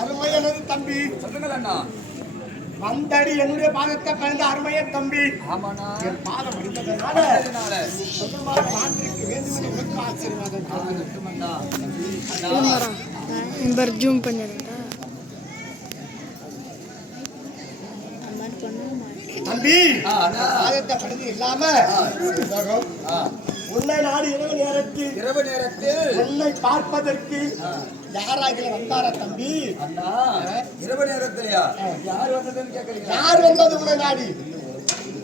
அருமையானது தம்பி. சொல்லுங்கள் அண்ணா. வந்தடி என்னுடைய பாதத்தை பிறந்த அருமைய தம்பி. என் பாதம் முடிந்ததனால சொந்தமாக வாழ்ந்திருக்க வேண்டும் என்று ஆசீர்வாதம் ஜூம் பண்ணிருந்தா தம்பி. பாதத்தை பிறந்து இல்லாம உன்னை நாடு இரவு நேரத்தில் உன்னை பார்ப்பதற்கு யாராக வந்தாரா தம்பி? அண்ணா இரவு நேரத்திலயா? யார் வந்ததுன்னு கேக்குறீங்க? யார் வந்தது உன்னை நாடி?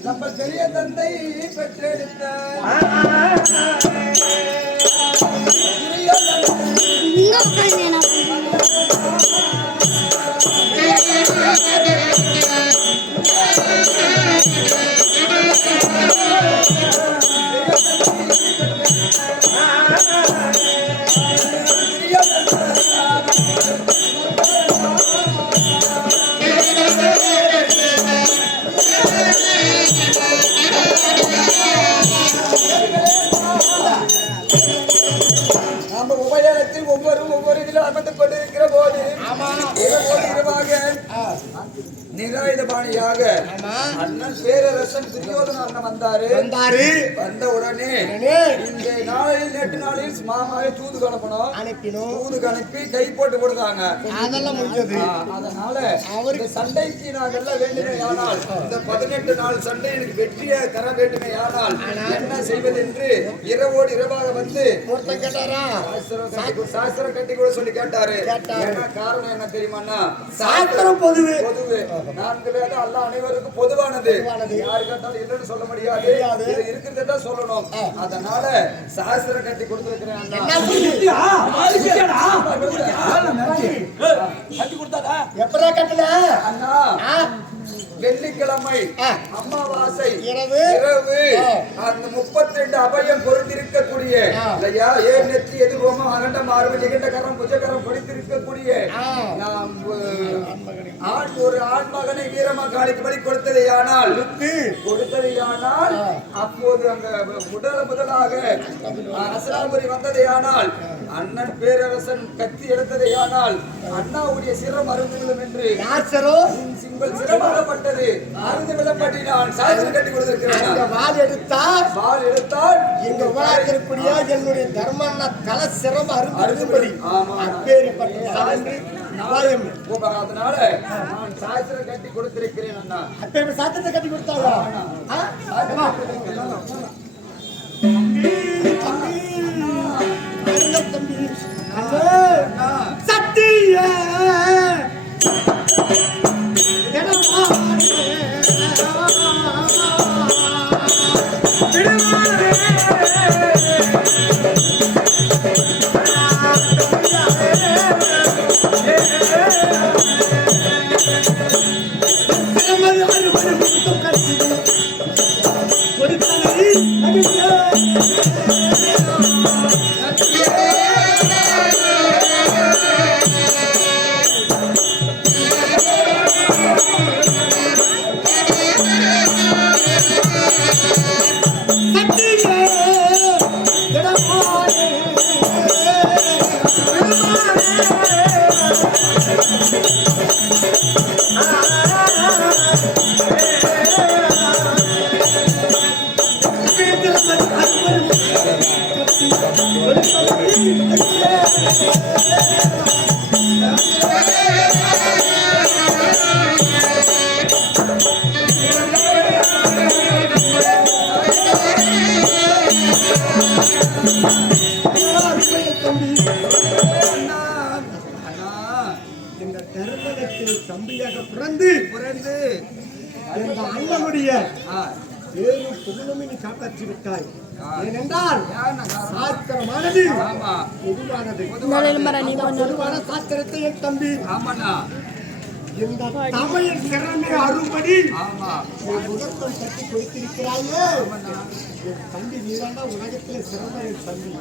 நம்ம பெரிய தந்தை பெற்றெடுத்த ஒவ்வொரு இதில் அமர்ந்து கொண்டிருக்கிற போது நிராயுதபாணியாக அண்ணன் பேரரசன் துரியோதன அண்ணன் வந்தாரு. வந்த உடனே இந்த நாளில் நேற்று நாளில் மாமாவை தூது அனுப்பினோம். தூது அனுப்பி கை போட்டு கொடுத்தாங்க. அதெல்லாம் முடிஞ்சது. அதனால அவருக்கு சண்டைக்கு நான் வெல்ல வேண்டுமே ஆனால் இந்த 18 நாள் சண்டை எனக்கு வெற்றியை தர வேண்டுமே ஆனால் என்ன செய்வது என்று இரவோடு இரவாக வந்து கேட்டாரா? சாஸ்திரம் கட்டி கூட சொல்லி கேட்டாரு. காரணம் என்ன தெரியுமா? சாஸ்திரம் பொதுவே 4 வேதம் அல்லாஹ் அனைவருக்கும் பொதுவானது. யாரு கேட்டாலும் இல்லைன்னு சொல்ல முடியாது. இருக்கிறத தான் சொல்லணும். அதனால சாஸ்திரம் கட்டி கொடுத்திருக்கிறேன். எப்படா கட்டல அண்ணா? வெள்ளிக்கிழமை அமாவாசை இரவு அந்த 32 அபயம் பொருந்திருக்கக்கூடிய இல்லையா? ஏன் நெற்றி எதிர்வோமம் அகண்டம் ஆர்வம் நிகண்டகரம் புஜகரம் பொடித்திருக்கக்கூடிய ஒரு ஆண்மகனை வீரமகாளிக்கு பலி கொடுத்ததையானால் அப்போது அங்க முதலாக அசலாபுரி வந்ததையானால் அண்ணன் பேரரசன் கத்தி எடுத்ததையானால் அண்ணாவுடைய சிரம் அருந்து விழும் என்று சிரமாகப்பட்டது. அருந்து விழப்பட்டினான். சாஸ்திரம் கட்டி கொடுத்திருக்கிறான். வாள் எடுத்தால் எங்க உலகத்திற்குரிய என்னுடைய தர்மண்ண தல சிரம் அருந்துபடி அதனால நான் சாஸ்திரம் கட்டி கொடுத்திருக்கிறேன். அண்ணா சாஸ்திரத்தை கட்டி கொடுத்தாங்க. சத்திய தம்பியாக பிறந்து இந்த அண்ணனுடைய ஏழு புகழுமே நீ காப்பாற்றி விட்டாய். ஏனென்றால் சாஸ்திரமானது பொதுவான சாஸ்திரத்தை என் தம்பி இந்த தமிழின் திறமை அறுபடி என் முகத்தில் கட்டி கொடுத்திருக்கிறாயே. என் தம்பி நீதாண்டா உலகத்தில் சிறந்த என் தம்பி.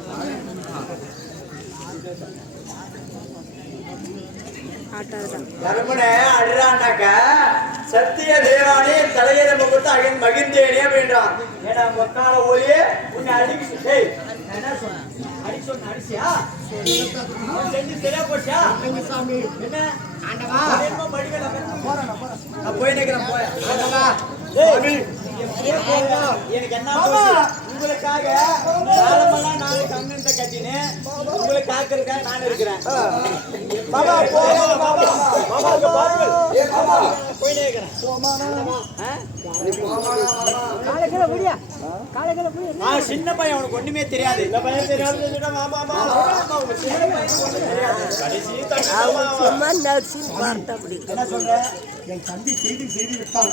தர்மனே அழுறாண்டாக்க சத்திய தேவானே தலையில முகத்து அகன் மகிழ்ந்தேனே அப்படின்றான். ஏன்னா மொக்கால ஒளியே உன்னை அடிச்சு என்ன சொன்ன அடிச்சு சொன்ன அடிச்சியா செஞ்சு சரியா போச்சா சாமி என்ன ஆண்டவா மடிவேல நான் போய் நிக்கிறேன் போய் ஆண்டவா எனக்கு என்ன உங்களுக்காக காலமெல்லாம் நான் கண்ணத்தை கட்டினேன். உங்களை காக்கிறதுக்காக நான் இருக்கிறேன். போயிட்டே இருக்கிறேன். சின்ன பையன் உனக்கு ஒண்ணுமே தெரியாது. இந்த பையன் தெரியாது என்ன சொல்ற? என் தம்பி செய்தி விட்டான்.